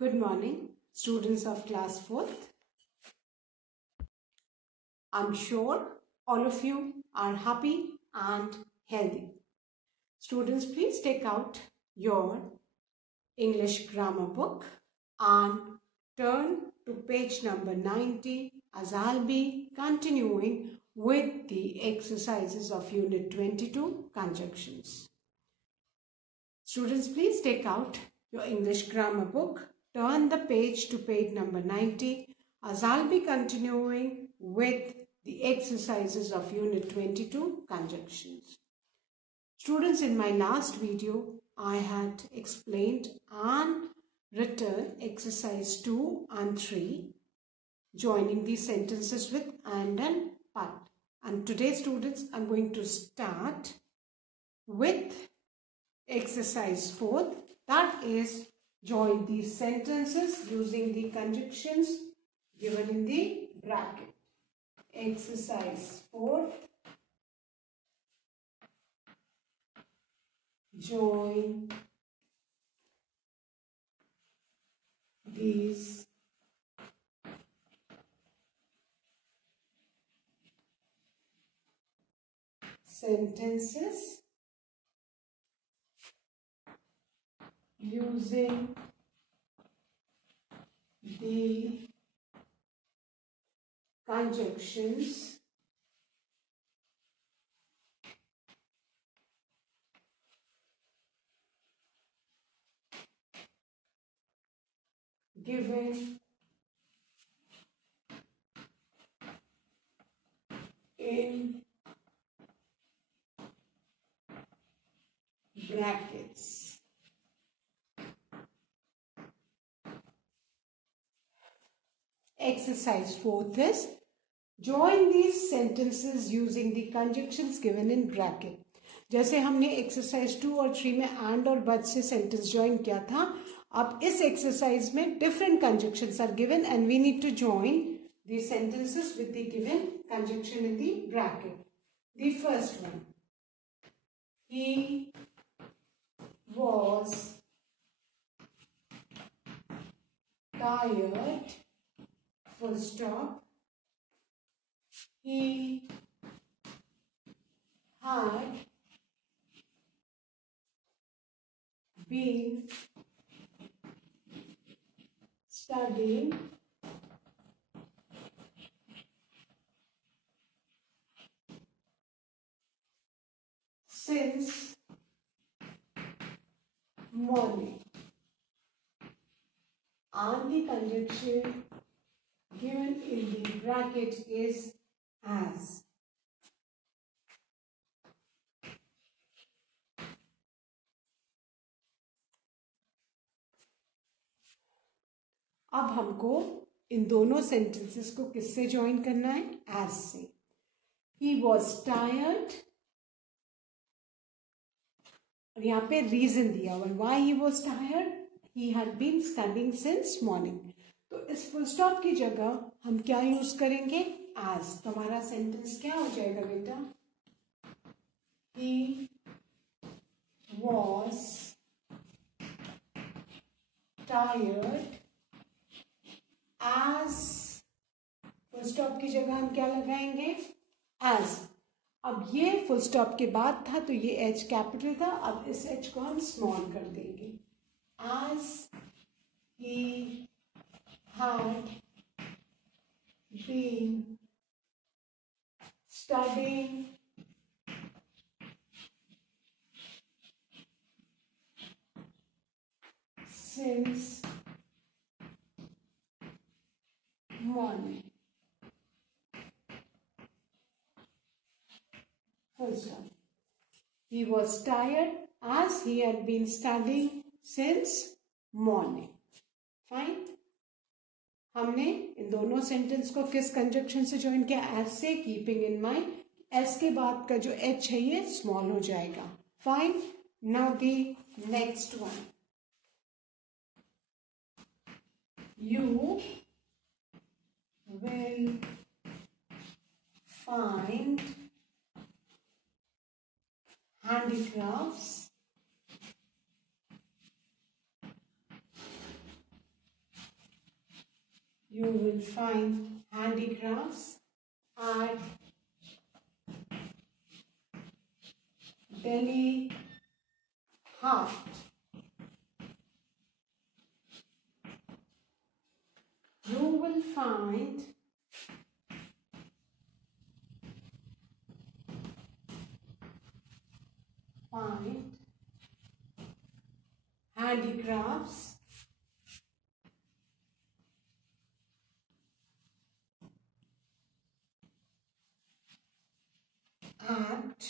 Good morning, students of class 4th. I'm sure all of you are happy and healthy. Students, please take out your English grammar book and turn to page number 90 as I'll be continuing with the exercises of Unit 22, Conjunctions. Students, please take out your English grammar book, turn the page to page number 90 as I'll be continuing with the exercises of Unit 22, Conjunctions. Students, in my last video, I had explained and written exercise 2 and 3, joining these sentences with and but. And today, students, I'm going to start with exercise 4, that is, join these sentences using the conjunctions given in the bracket. Exercise 4, join these sentences using the conjunctions given in brackets. Exercise 4 is join these sentences using the conjunctions given in bracket. जैसे हमने एक्सरसाइज 2 और 3 में एंड और बट से sentence join किया था, अब इस एक्सरसाइज में different conjunctions are given and we need to join the sentences with the given conjunction in the bracket. The first one, he was tired, full stop. He had been studying since morning. And the conjunction given in the bracket is as. अब हमको इन दोनों सेंटेंसेस को किससे ज्वाइन करना है? एज से. He was tired, और यहाँ पे रीजन दिया हुआ. Why he was tired? He had been studying since morning. तो इस फुल स्टॉप की जगह हम क्या यूज करेंगे? एज. तो हमारा सेंटेंस क्या हो जाएगा बेटा? He was tired as. Full stop की जगह हम क्या लगाएंगे? एज. अब ये फुल स्टॉप के बाद था तो ये एच कैपिटल था, अब इस एच को हम स्मॉल कर देंगे. As he had been studying since morning. Full stop. He was tired as he had been studying since morning. Fine. हमने इन दोनों सेंटेंस को किस कंजक्शन से ज्वाइन किया? एज से. कीपिंग इन माइंड एस के बाद का जो एच है ये स्मॉल हो जाएगा. Fine. Now the next one, you will find handicrafts you will find handicrafts at Delhi Haat. You will find handicrafts at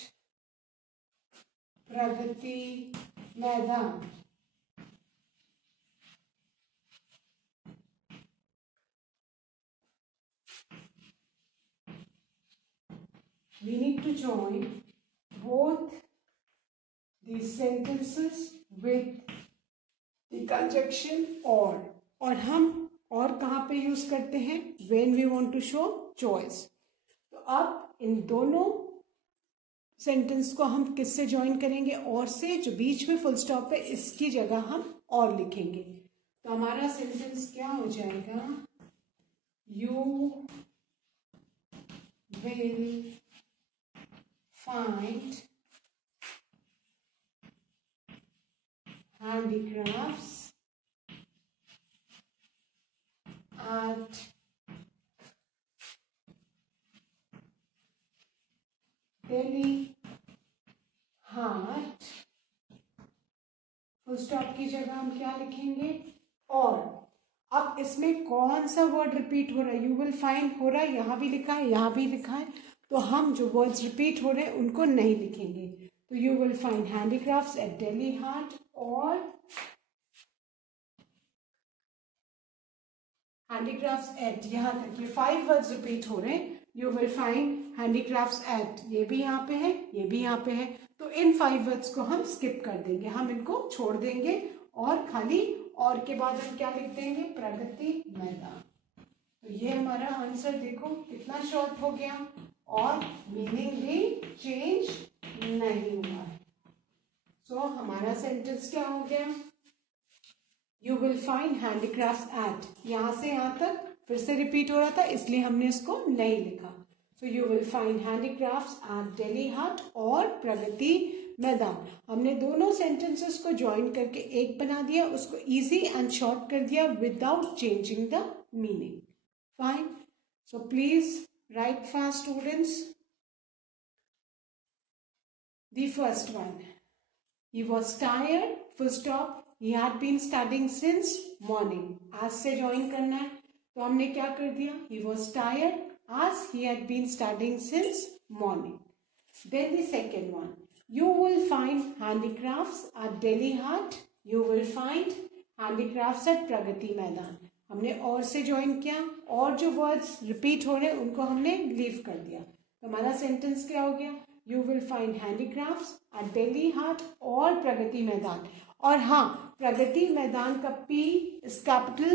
Pragati Maidan. We need to join both these sentences with the conjunction और हम और कहाँ पे यूज करते हैं when we want to show choice. तो अब इन दोनों सेंटेंस को हम किससे ज्वाइन करेंगे? और से. जो बीच में फुल स्टॉप है इसकी जगह हम और लिखेंगे. तो हमारा सेंटेंस क्या हो जाएगा? You will find handicrafts at Delhi Haat. Full stop की जगह हम क्या लिखेंगे? और. अब इसमें कौन सा वर्ड रिपीट हो रहा है? यू विल फाइंड हो रहा है, यहाँ भी लिखा है, यहाँ भी लिखा है. तो हम जो वर्ड्स रिपीट हो रहे हैं उनको नहीं लिखेंगे. तो you will find handicrafts at Dilli Haat और हैंडीक्राफ्ट्स एट. यहाँ तक ये 5 वर्ड्स रिपीट हो रहे हैं. You will find handicrafts at, ये भी यहाँ पे है, ये भी यहाँ पे है. तो इन 5 वर्ड्स को हम स्किप कर देंगे, हम इनको छोड़ देंगे और खाली और के बाद हम क्या लिख देंगे? प्रगति मैदान. तो ये हमारा आंसर देखो कितना शॉर्ट हो गया और मीनिंग भी चेंज नहीं हुआ है. सो हमारा सेंटेंस क्या हो गया? You will find handicrafts at. यहाँ से यहाँ तक फिर से रिपीट हो रहा था इसलिए हमने इसको नहीं लिखा. So you will find handicrafts at Dilli Haat और प्रगति मैदान. हमने दोनों सेंटेंसेस को ज्वाइन करके एक बना दिया, उसको इजी एंड शॉर्ट कर दिया without changing the meaning. Fine. So please right fast students. The first one. He was tired. Full stop. He had been studying since morning. आज से ज्वाइन करना है तो हमने क्या कर दिया? He was tired as he had been studying since morning. Then the second one. You will find handicrafts at Delhi Haat. You will find handicrafts at Pragati Maidan. हमने और से ज्वाइन किया और जो वर्ड्स रिपीट हो रहे हैं उनको हमने लीव कर दिया. तो हमारा सेंटेंस क्या हो गया? You will find handicrafts at Delhi Haat और प्रगति मैदान. और हाँ, प्रगति मैदान का P is capital,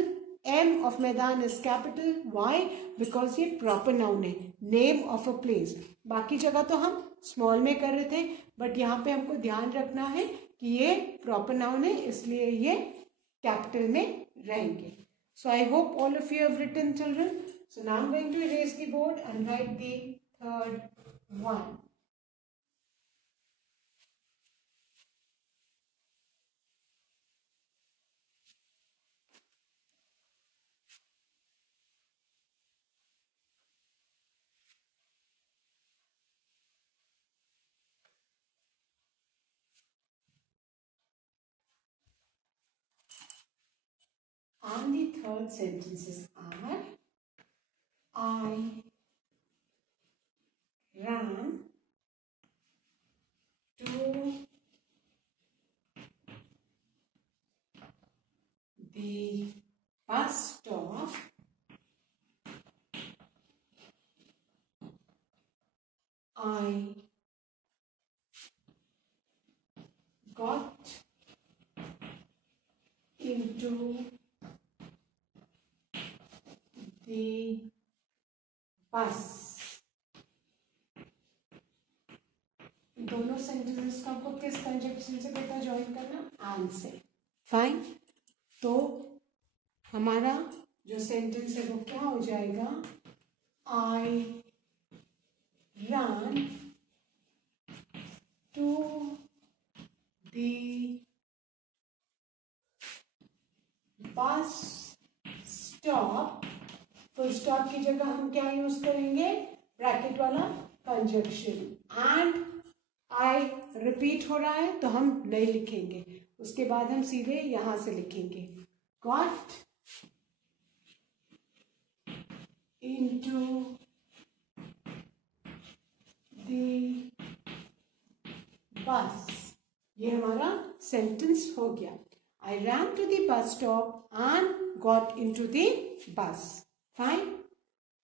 M of मैदान is capital. Why? Because ये proper noun है, name of a place. बाकी जगह तो हम स्मॉल में कर रहे थे बट यहाँ पे हमको ध्यान रखना है कि ये proper noun है इसलिए ये कैपिटल में रहेंगे. So I hope all of you have written, children. So now I'm going to erase the board and write the third one. And the third sentences are I ran to the bus stop I got into the bus. दोनों सेंटेंसेस को आपको किस कंजक्शन से बेटा ज्वाइन करना? एंड से. फाइन. तो हमारा जो सेंटेंस है वो क्या हो जाएगा, I run to the bus stop. Full stop की जगह हम क्या यूज करेंगे, ब्रैकेट वाला कंजक्शन। एंड आई रिपीट हो रहा है तो हम नहीं लिखेंगे, उसके बाद हम सीधे यहां से लिखेंगे, गॉट इनटू द बस। ये हमारा सेंटेंस हो गया। I ran to the bus stop and got into the bus. Fine.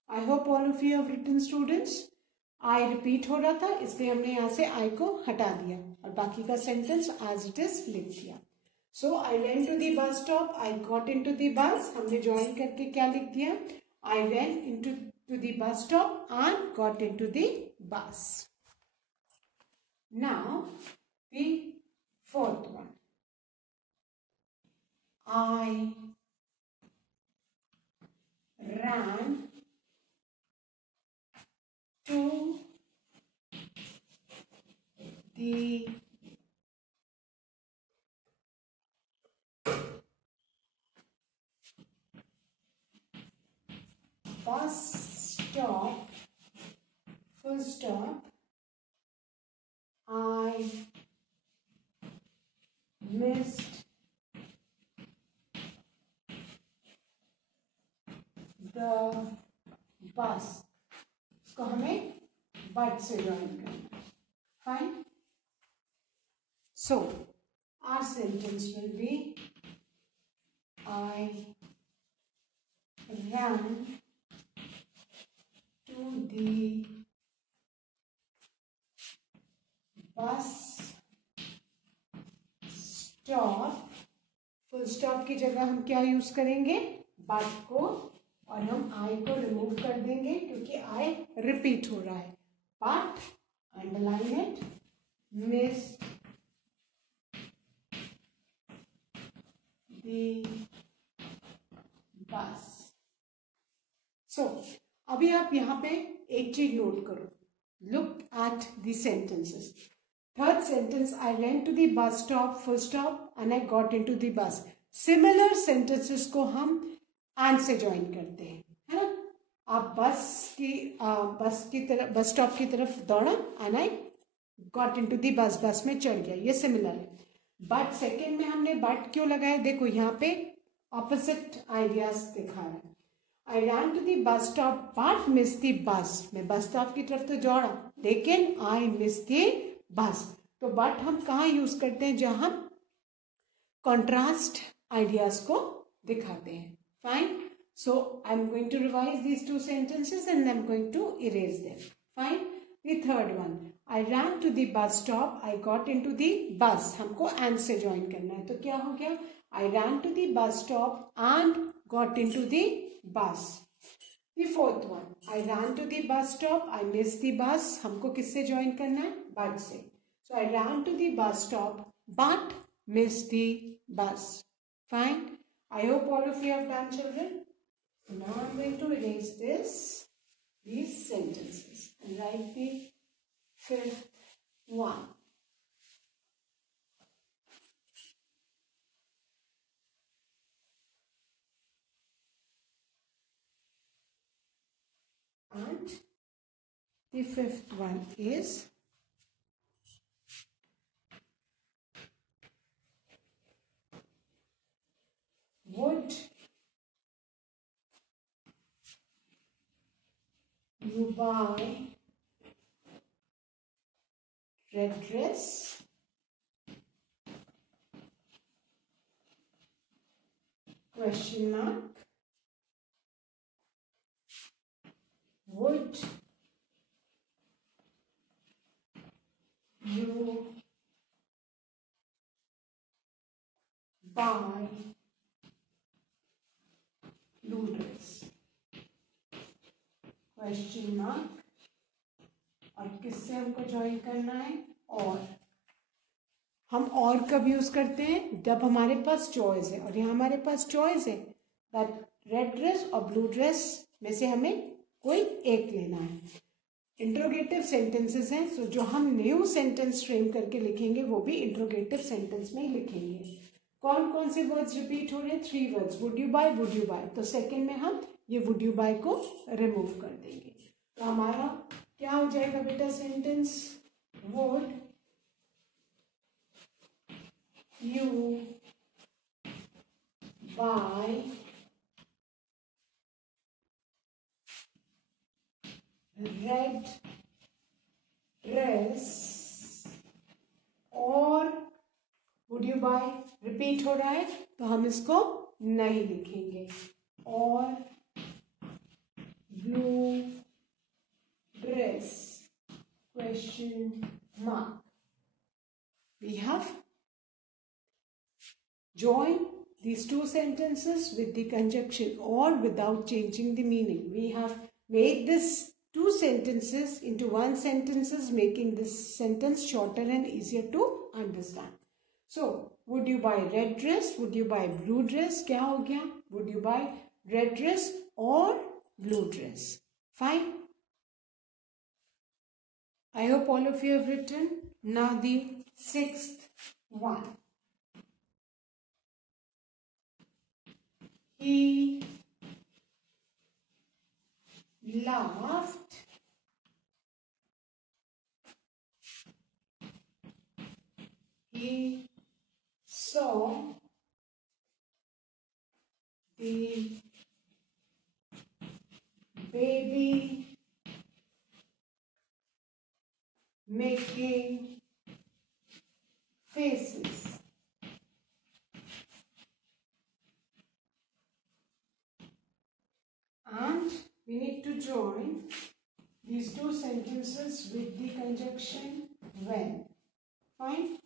I hope all of you have written, students. I repeat हो रहा था इसलिए हमने यहाँ से I को हटा दिया और बाकी का सेंटेंस as it is लिख दिया। So I ran to the bus stop, I got into the bus, हमने ज्वाइन करके क्या लिख दिया, I ran into the bus stop and got into the bus. Now the fourth one. I ran to the bus stop, full stop. I missed the bus. इसको हमें but से ज्वाइन करना है। Fine. So our sentence will be I ran to the bus stop। Full stop की जगह हम क्या यूज करेंगे, but को, और हम आई को रिमूव कर देंगे क्योंकि आई रिपीट हो रहा है। But underline it, missed the bus. So अभी आप यहाँ पे एक चीज नोट करो, look at the sentences. Third sentence, I went to the bus stop, full stop, and I got into the bus. Similar sentences को हम एंड से ज्वाइन करते हैं, है ना। आप बस की तरफ, बस स्टॉप की तरफ दौड़ा, and I got into the बस, बस में चढ़ गया, ये सिमिलर है। बट सेकेंड में हमने बट क्यों लगाया, देखो यहाँ पे ऑपोजिट आइडियाज दिखा रहा है। I ran to the bus stop but miss the bus. मैं बस स्टॉप की तरफ तो दौड़ा लेकिन आई मिस द बस। तो बट हम कहाँ यूज करते हैं, जहां कॉन्ट्रास्ट आइडियाज को दिखाते हैं। Fine. So I'm going to revise these two sentences and I'm going to erase them. Fine. The third one. I ran to the bus stop. I got into the bus. हमको and से join करना है, तो क्या हो गया, I ran to the bus stop and got into the bus. The fourth one. I ran to the bus stop. I missed the bus. हमको किससे join करना है, but से. So I ran to the bus stop but missed the bus. Fine. I hope all of you have done, children. Now I'm going to erase these sentences and write the fifth one. And the fifth one is would you buy red dress? Question mark. Would you buy blue dress? Question mark. और किससे हमको ज्वाइन करना है, और। हम और कब यूज करते हैं, जब हमारे पास चॉइस है, और यहाँ हमारे पास चॉइस है दैट रेड ड्रेस और ब्लू ड्रेस में से हमें कोई एक लेना है. इंट्रोगेटिव सेंटेंसेस हैं, सो जो हम न्यू सेंटेंस फ्रेम करके लिखेंगे वो भी इंट्रोगेटिव सेंटेंस में ही लिखेंगे. कौन कौन से वर्ड्स रिपीट हो रहे हैं? 3 words, would you buy, would you buy. तो सेकेंड में हम ये वुड यू बाय को रिमूव कर देंगे. तो हमारा क्या हो जाएगा बेटा sentence? Would you buy red dress और वुड यू बाय रिपीट हो रहा है तो हम इसको नहीं लिखेंगे. और blue dress question mark. We have joined these two sentences with the conjunction or without changing the meaning. We have made this two sentences into one sentences, making this sentence shorter and easier to understand. So, would you buy red dress? Would you buy blue dress? क्या हो गया? Would you buy red dress or blue dress? Fine. I hope all of you have written. Now the sixth one. He laughed. He saw the baby making faces. And we need to join these two sentences with the conjunction when. Fine.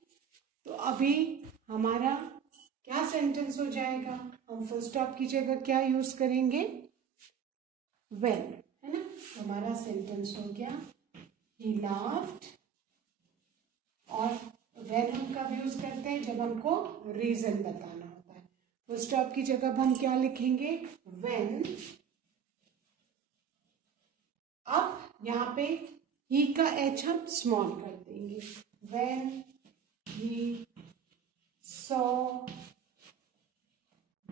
तो अभी हमारा क्या सेंटेंस हो जाएगा? हम full stop की जगह क्या यूज करेंगे? when, है ना? हमारा सेंटेंस हो गया he laughed. और when हम कब यूज करते हैं? जब हमको रीजन बताना होता है. फुल स्टॉप की जगह हम क्या लिखेंगे? when. अब यहाँ पे ही का एच हम स्मॉल कर देंगे. when he saw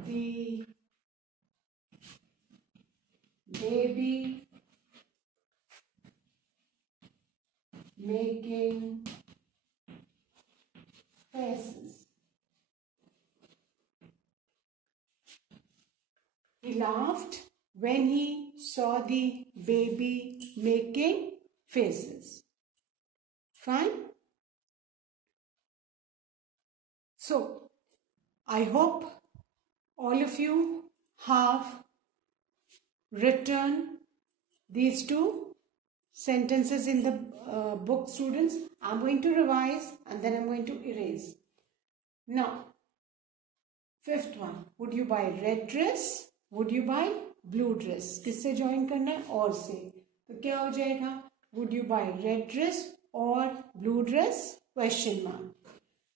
the baby making faces. He laughed when he saw the baby making faces. Fine. So, I hope all of you have written these two sentences in the book, students. I'm going to revise and then I'm going to erase. Now, fifth one. Would you buy red dress? Would you buy blue dress? किससे join करना है? और से. तो क्या हो जाएगा? Would you buy red dress or blue dress? Question mark.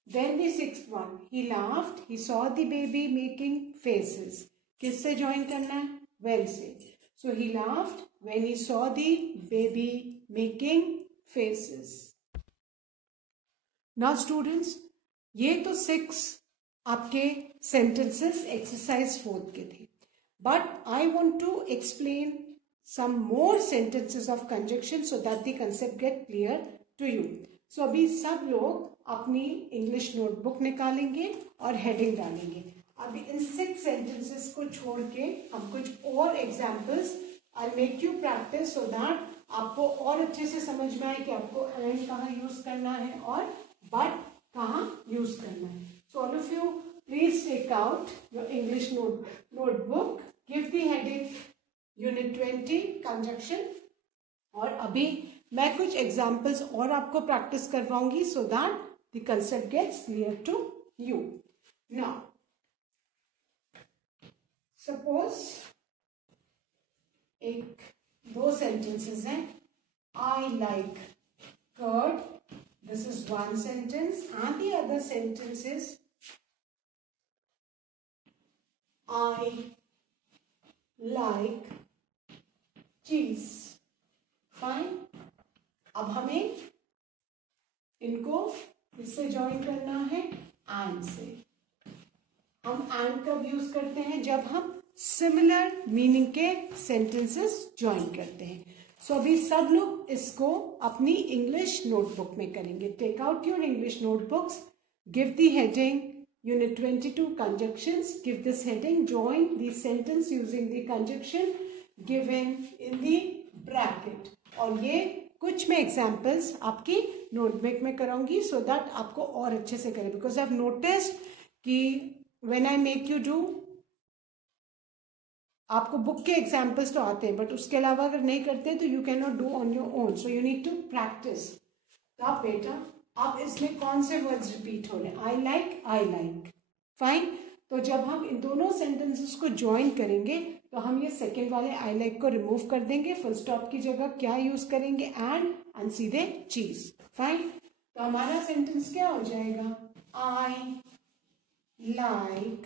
Then the sixth one. He laughed. He saw the baby making faces. किससे join करना है? When से. So he laughed when he saw the baby making faces. Now students, ये तो 6 आपके sentences exercise 4th के थे. But I want to explain some more sentences of conjunction so that the concept get clear to you. So अभी सब लोग अपनी English notebook निकालेंगे और हेडिंग डालेंगे. अभी इन 6 sentences को छोड़ के हम कुछ और examples I'll make you practice so that आपको और अच्छे से समझ में आए कि आपको and कहाँ यूज करना है और but कहाँ यूज करना है. So all of you please take out your English notebook, give the heading Unit 20 conjunction. और अभी मैं कुछ एग्जाम्पल्स और आपको प्रैक्टिस करवाऊंगी so that the concept gets clear to you. Now, suppose एक 2 sentences हैं. I like curd. This is one sentence and the other sentence is I like cheese. Fine. अब हमें इनको इससे ज्वाइन करना है एंड से. हम एंड कब यूज करते हैं? जब हम सिमिलर मीनिंग के सेंटेंसेस ज्वाइन करते हैं. सो अभी सब लोग इसको अपनी इंग्लिश नोटबुक में करेंगे. Take out your English notebooks, give the heading Unit 22 conjunctions. Give this heading. Join the sentence using the conjunction given in the bracket. और ये कुछ मैं एग्जाम्पल्स आपकी नोटबुक में कराऊंगी सो दैट आपको और अच्छे से करें. बिकॉज आई हैव नोटिस्ड कि when I make you do, आपको बुक के एग्जाम्पल्स तो आते हैं बट उसके अलावा अगर नहीं करते तो you can not do on your own. So you need to practise. तो आप बेटा अब इसमें कौन से वर्ड्स रिपीट हो रहे हैं? I like, I like. Fine. तो जब हम इन दोनों सेंटेंसेस को ज्वाइन करेंगे तो हम ये सेकेंड वाले आई लाइक को रिमूव कर देंगे. फुल स्टॉप की जगह क्या यूज करेंगे? एंड सीधे चीज. फाइन. तो हमारा सेंटेंस क्या हो जाएगा? I like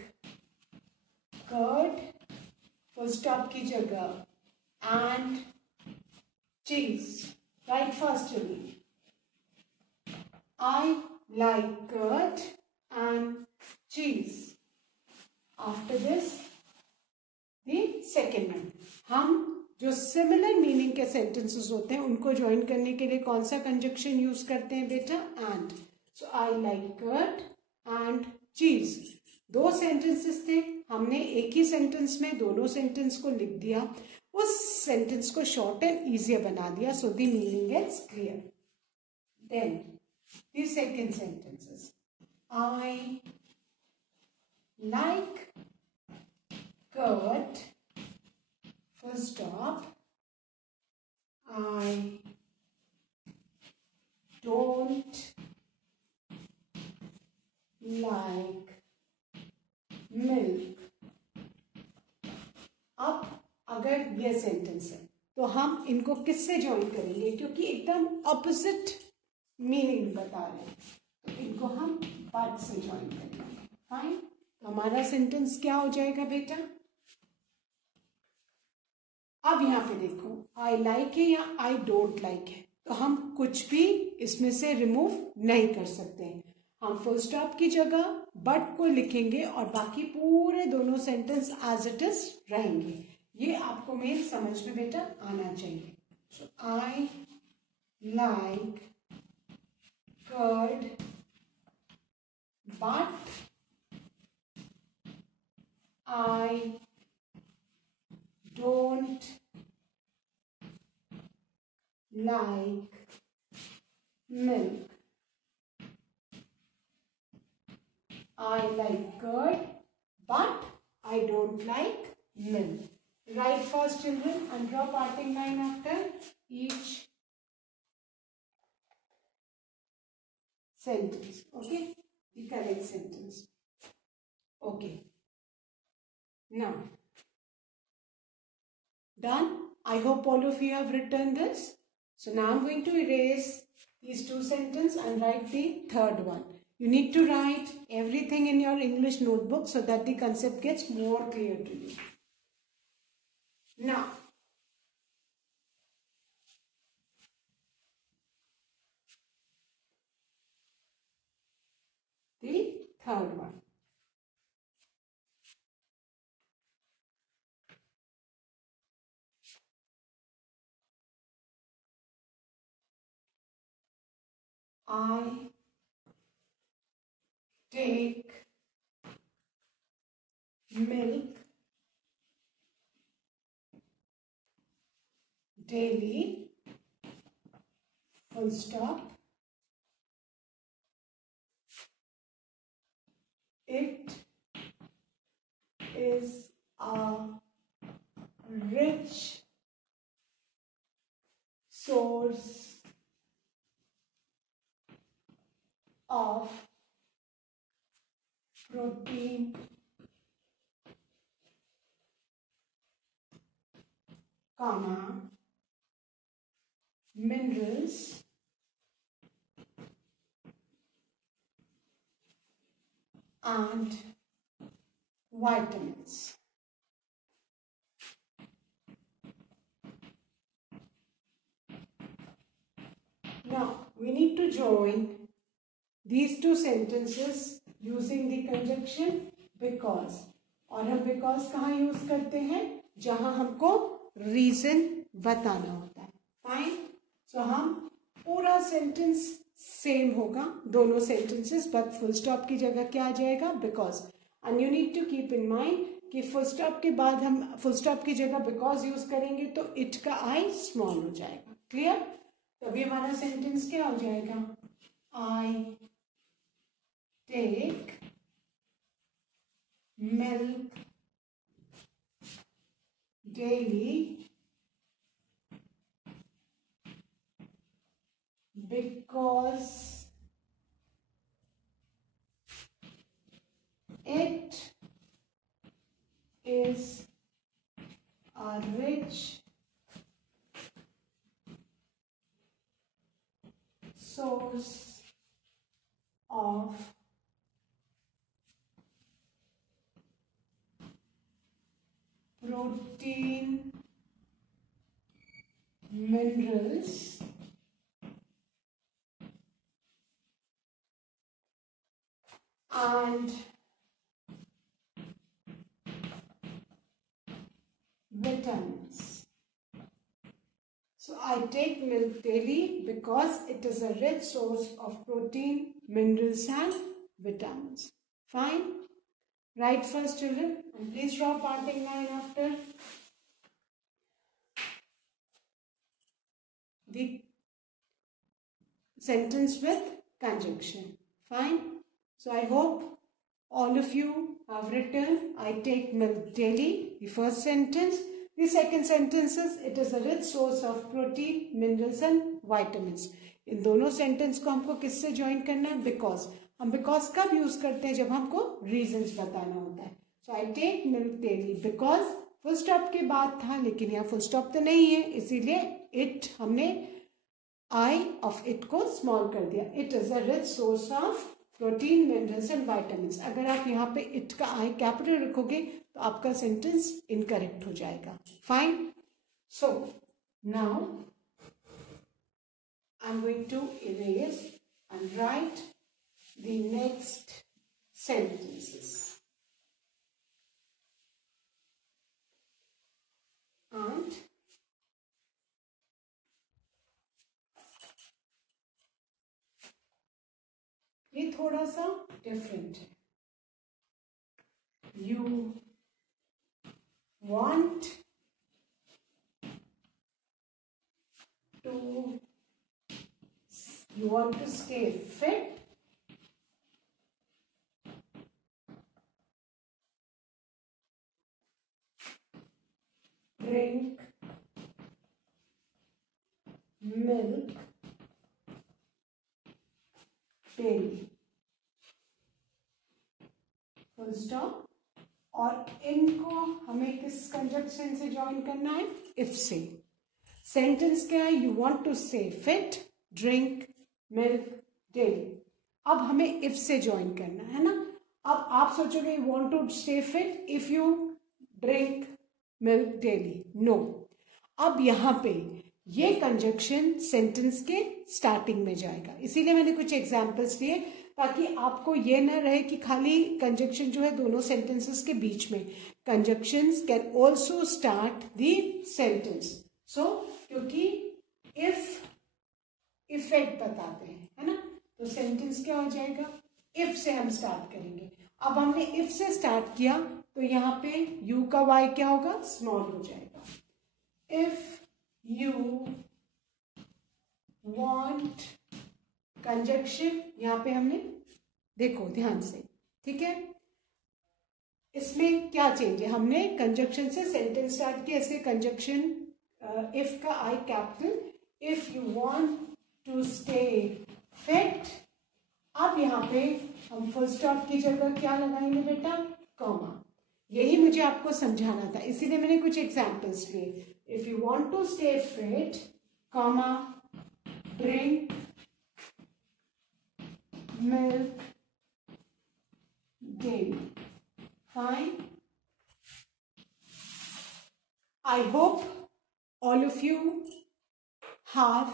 curd, full stop की जगह and cheese. Right fastly. I like curd and cheese. After this, the second one. हम जो सिमिलर मीनिंग के सेंटेंसेस होते हैं उनको ज्वाइन करने के लिए कौन सा कंजक्शन यूज करते हैं बेटा? And. So I like curd and cheese. दो सेंटेंसेस थे, हमने एक ही सेंटेंस में दोनों सेंटेंस को लिख दिया. उस सेंटेंस को शॉर्ट एंड इजियर बना दिया so the meaning is clear. Then the second sentences. I like curd, full stop. I don't like milk. अब अगर ये सेंटेंस है तो हम इनको किससे ज्वाइन करेंगे? क्योंकि एकदम ऑपोजिट मीनिंग बता रहे हैं तो इनको हम बट से ज्वाइन करेंगे. फाइन. तो हमारा सेंटेंस क्या हो जाएगा बेटा? अब यहाँ पे देखो, आई लाइक है या आई डोंट लाइक है, तो हम कुछ भी इसमें से रिमूव नहीं कर सकते हैं. हम फुल स्टॉप की जगह बट को लिखेंगे और बाकी पूरे दोनों सेंटेंस एज इट इज रहेंगे. ये आपको मेन समझ में बेटा आना चाहिए. So I like curd but I don't like milk. I like curd but I don't like milk. Write first children and draw parting line after each sentence. Okay, the correct sentence. Okay, now done. I hope all of you have written this. So now I'm going to erase these two sentences and write the third one. You need to write everything in your English notebook so that the concept gets more clear to you. Now the third one. I take milk daily, full stop. It is a rich source of protein, minerals, and vitamins. we need to join these two sentences using the conjunction because. और हम because कहाँ यूज करते हैं? जहां हमको रीजन बताना होता है. फाइन. सो हम पूरा सेंटेंस सेम होगा दोनों सेंटेंसेस, बट फुल स्टॉप की जगह क्या आ जाएगा? Because. And you need to keep in mind कि फुल स्टॉप के बाद हम फुल स्टॉप की जगह बिकॉज यूज करेंगे तो इट का आई स्मॉल हो जाएगा. क्लियर? तभी हमारा सेंटेंस क्या हो जाएगा? I take milk daily because it is a rich source of protein, minerals, and vitamins. So I take milk daily because it is a rich source of protein, minerals and vitamins. Fine? Write first, children, and please draw parting line after the sentence with conjunction. Fine. So I hope all of you have written I take milk daily, the first sentence. The second sentence is it is a rich source of protein, minerals and vitamins. इन दोनों सेंटेंस को हमको किससे ज्वाइन करना है? बिकॉज. हम बिकॉज कब यूज करते हैं? जब हमको रीजंस बताना होता है. So I take milk daily because full stop के बाद था, लेकिन यहाँ फुल स्टॉप तो नहीं है, इसीलिए इट हमने आई ऑफ इट को स्मॉल कर दिया. It is a rich source of protein, minerals and vitamins. अगर आप यहाँ पे इट का आई कैपिटल रखोगे तो आपका सेंटेंस इनकरेक्ट हो जाएगा. Fine. So now I am going to erase and write the next sentences. And ये थोड़ा सा डिफरेंट है. You want to stay fit. Drink milk daily. Full stop. और इनको हमें किस कंजक्शन से ज्वाइन करना है? इफ से. सेंटेंस क्या है? You want to stay fit, drink milk daily. अब हमें इफ से ज्वाइन करना है ना. अब आप सोचोगे you want to stay fit if you drink milk daily. No. अब यहाँ पे ये कंजक्शन सेंटेंस के स्टार्टिंग में जाएगा, इसीलिए मैंने कुछ एग्जांपल्स लिए ताकि आपको ये न रहे कि खाली कंजक्शन जो है दोनों सेंटेंसेस के बीच में. Conjunctions can also start the sentence. So क्योंकि इफ इफेक्ट बताते हैं, है ना, तो सेंटेंस क्या हो जाएगा? इफ से हम स्टार्ट करेंगे. अब हमने इफ से स्टार्ट किया तो यहाँ पे यू का वाई क्या होगा? स्मॉल हो जाएगा. इफ यू वॉन्ट कंजक्शन, यहाँ पे हमने देखो ध्यान से, ठीक है, इसमें क्या चेंज है? हमने कंजक्शन से सेंटेंस स्टार्ट किया. ऐसे कंजक्शन इफ का I capital. If you want to stay fit. अब यहाँ पे हम फुल स्टॉप की जगह क्या लगाएंगे बेटा? कॉमा. यही मुझे आपको समझाना था, इसीलिए मैंने कुछ एग्जांपल्स लिए. If you want to stay fit, comma, drink milk daily. Fine. I hope all of you have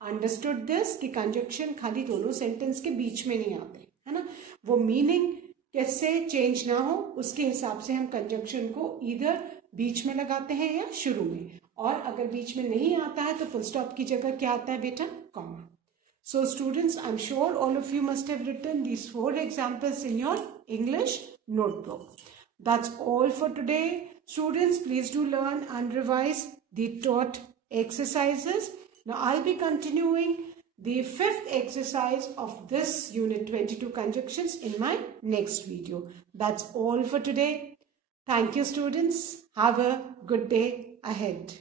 understood this कि कंजक्शन खाली दोनों सेंटेंस के बीच में नहीं आते, है ना। वो मीनिंग कैसे चेंज ना हो उसके हिसाब से हम कंजक्शन को इधर बीच में लगाते हैं या शुरू में, और अगर बीच में नहीं आता है तो फुल स्टॉप की जगह क्या आता है बेटा, comma. So students, I'm sure all of you must have written these 4 examples in your English notebook. That's all for today. Students, please do learn and revise the taught exercises. Now I'll be continuing the 5th exercise of this unit 22 conjunctions in my next video. That's all for today. Thank you students. Have a good day ahead.